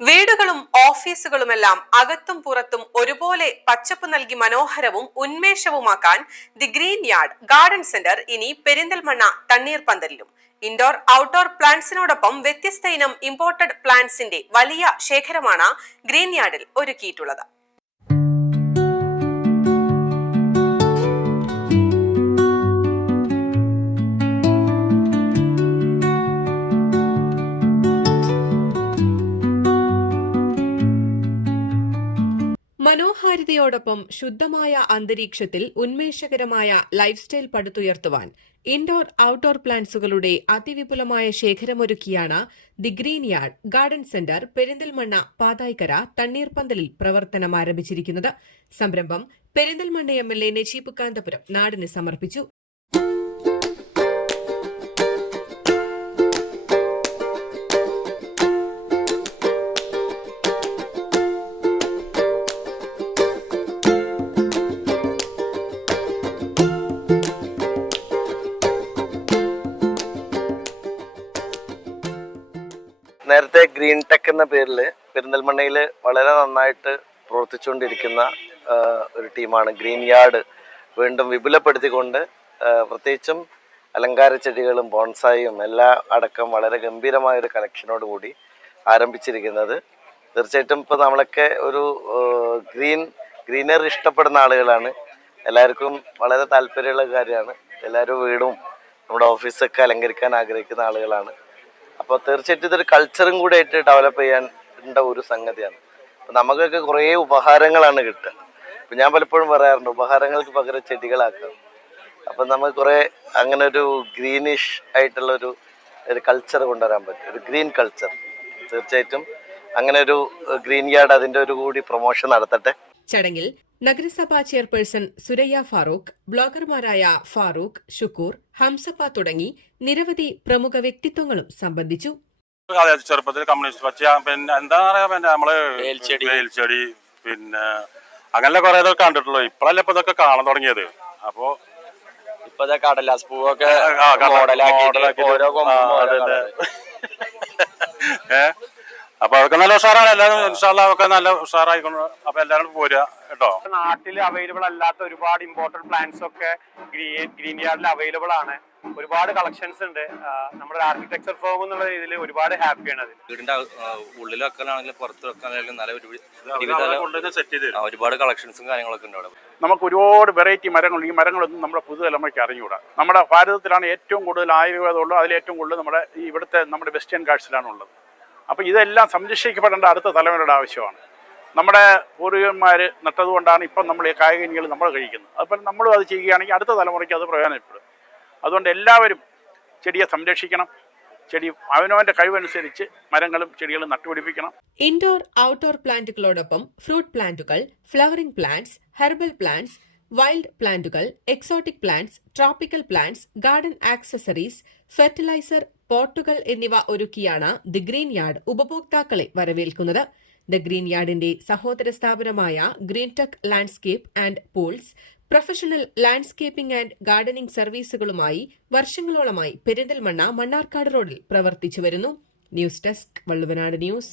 വീടുകളും ഓഫീസുകളുമെല്ലാം അകത്തും പുറത്തും ഒരുപോലെ പച്ചപ്പ് നൽകി മനോഹരവും ഉന്മേഷവുമാക്കാൻ the Green Yard Garden Centre ഇനി പെരിന്തൽമണ്ണ തണ്ണീർപന്തലിലും. ഇൻഡോർ ഔട്ട്ഡോർ പ്ലാന്റ്സിനോടൊപ്പം വ്യത്യസ്ത ഇനം ഇമ്പോർട്ടഡ് പ്ലാന്റ്സിന്റെ വലിയ ശേഖരമാണ് ഗ്രീൻ യാർഡിൽ ഒരുക്കിയിട്ടുള്ളത്. മനോഹാരിതയോടൊപ്പം ശുദ്ധമായ അന്തരീക്ഷത്തിൽ ഉന്മേഷകരമായ ലൈഫ് സ്റ്റൈൽ പടുത്തുയർത്തുവാൻ ഇൻഡോർ ഔട്ട്ഡോർ പ്ലാന്റ്സുകളുടെ അതിവിപുലമായ ശേഖരമൊരുക്കിയാണ് the Green Yard Garden Centre Perinthalmanna Pathaikkara തണ്ണീർപന്തലിൽ പ്രവർത്തനം ആരംഭിച്ചിരിക്കുന്നത്. സംരംഭം പെരിന്തൽമണ്ണ എംഎൽഎ നജീബ് കാന്തപുരം നാടിന് സമർപ്പിച്ചു. നേരത്തെ ഗ്രീൻ ടെക് എന്ന പേരിൽ പെരിന്തൽമണ്ണയിൽ വളരെ നന്നായിട്ട് പ്രവർത്തിച്ചുകൊണ്ടിരിക്കുന്ന ഒരു ടീമാണ് ഗ്രീൻ യാർഡ് വീണ്ടും വിപുലപ്പെടുത്തിക്കൊണ്ട് പ്രത്യേകിച്ചും അലങ്കാര ചെടികളും ബോൺസായും എല്ലാം അടക്കം വളരെ ഗംഭീരമായൊരു കളക്ഷനോട് കൂടി ആരംഭിച്ചിരിക്കുന്നത്. തീർച്ചയായിട്ടും ഇപ്പോൾ നമ്മളൊക്കെ ഒരു ഗ്രീനറി ഇഷ്ടപ്പെടുന്ന ആളുകളാണ്. എല്ലാവർക്കും വളരെ താല്പര്യമുള്ള കാര്യമാണ്. എല്ലാവരും വീടും നമ്മുടെ ഓഫീസൊക്കെ അലങ്കരിക്കാൻ ആഗ്രഹിക്കുന്ന ആളുകളാണ്. അപ്പോൾ തീർച്ചയായിട്ടും ഇതൊരു കൾച്ചറും കൂടെ ആയിട്ട് ഡെവലപ്പ് ചെയ്യേണ്ട ഒരു സംഗതിയാണ്. അപ്പം നമുക്കൊക്കെ കുറേ ഉപഹാരങ്ങളാണ് കിട്ടുക. അപ്പം ഞാൻ പലപ്പോഴും പറയാറുണ്ട് ഉപഹാരങ്ങൾക്ക് പകരം ചെടികളാക്കാം. അപ്പം നമുക്ക് കുറേ അങ്ങനെ ഒരു ഗ്രീനിഷ് ആയിട്ടുള്ളൊരു കൾച്ചർ കൊണ്ടുവരാൻ പറ്റും, ഒരു ഗ്രീൻ കൾച്ചർ. തീർച്ചയായിട്ടും അങ്ങനെ ഒരു ഗ്രീൻ യാർഡ് അതിൻ്റെ ഒരു കൂടി പ്രൊമോഷൻ നടത്തട്ടെ. ചടങ്ങിൽ നഗരസഭാ ചെയർപേഴ്സൺ സുരയ്യ ഫാറൂഖ്, ബ്ലോഗർമാരായ ഫാറൂഖ്, ഷുക്കൂർ, ഹംസപ്പ തുടങ്ങി നിരവധി പ്രമുഖ വ്യക്തിത്വങ്ങളും സംബന്ധിച്ചു. ചെറുപ്പത്തിൽ കമ്മ്യൂണിസ്റ്റ് പച്ച, പിന്നെ എന്താ പറയാ, പിന്നെ നമ്മള് വേൽച്ചെടി, പിന്നെ അങ്ങനെ കുറെ ഇതൊക്കെ കണ്ടിട്ടുള്ളൂ. ഇപ്പഴല്ലേ ഇപ്പൊ ഇതൊക്കെ കാണാൻ തുടങ്ങിയത്. അപ്പൊ ഇപ്പൊ കടലാസ് പൂവൊക്കെ അപ്പൊ അതൊക്കെ നല്ല ഉഷാറാണ്. എല്ലാവരും ഇൻഷാല്ലാഹ് നല്ല ഉഷാറായിക്കൊണ്ട് അപ്പൊ എല്ലാവരും പോരുക കേട്ടോ. നാട്ടിൽ അവൈലബിൾ അല്ലാത്ത ഒരുപാട് ഇമ്പോർട്ടന്റ് പ്ലാന്റ്സ് ഒക്കെ ഗ്രീൻ യാർഡിൽ അവൈലബിൾ ആണ്. ഒരുപാട് കളക്ഷൻസ് ഉണ്ട്. നമ്മുടെ ആർക്കിടെക്ചർ ഫേം എന്നുള്ള രീതിയിൽ ഒരുപാട് ഹാപ്പിയാണ്. അത് വീടിന്റെ ഉള്ളിൽ വെക്കാനാണെങ്കിലും പുറത്ത് വെക്കാനാണെങ്കിലും നല്ല ഒരുപാട് കളക്ഷൻസും കാര്യങ്ങളൊക്കെ ഉണ്ട് അവിടെ. നമുക്ക് ഒരുപാട് വെറൈറ്റി മരങ്ങൾ, ഈ മരങ്ങളൊന്നും നമ്മുടെ പുതുതലമുറയ്ക്ക് അറിഞ്ഞുകൂടാ. നമ്മുടെ ഭാരതത്തിലാണ് ഏറ്റവും കൂടുതൽ ആയുർവേദം ഉള്ളത്. അതിലേറ്റവും കൂടുതൽ നമ്മുടെ വെസ്റ്റേൺ ഗാർഡ്സിലാണ് ഉള്ളത്. അപ്പോൾ ഇതെല്ലാം സംരക്ഷിക്കപ്പെടേണ്ട അടുത്ത തലമുറയുടെ ആവശ്യമാണ്. നമ്മുടെ പൂർവികന്മാർ നട്ടതുകൊണ്ടാണ് ഇപ്പം നമ്മൾ ഈ കായികനികൾ നമ്മൾ കഴിക്കുന്നത്. അതുപോലെ നമ്മളും അത് ചെയ്യുകയാണെങ്കിൽ അടുത്ത തലമുറയ്ക്ക് അത് പ്രയോജനപ്പെടും. അതുകൊണ്ട് എല്ലാവരും ചെടിയെ സംരക്ഷിക്കണം. ചെടി അവനവൻ്റെ കഴിവനുസരിച്ച് മരങ്ങളും ചെടികളും നട്ടുപിടിപ്പിക്കണം. ഇൻഡോർ ഔട്ട്ഡോർ പ്ലാന്റുകളോടൊപ്പം ഫ്രൂട്ട് പ്ലാന്റുകൾ, flowering plants, herbal plants, wild പ്ലാന്റുകൾ, exotic plants, tropical plants, garden accessories, fertiliser, പോട്ടുകൾ എന്നിവ ഒരുക്കിയാണ് ദി ഗ്രീൻ യാർഡ് ഉപഭോക്താക്കളെ വരവേൽക്കുന്നത്. ദി ഗ്രീൻ യാർഡിന്റെ സഹോദര സ്ഥാപനമായ Green Tech Landscape and Pools professional landscaping and gardening സർവീസുകളുമായി വർഷങ്ങളോളമായി പെരിന്തൽമണ്ണ മണ്ണാർക്കാട് റോഡിൽ പ്രവർത്തിച്ചു വരുന്നു. News desk, Valluvanad news.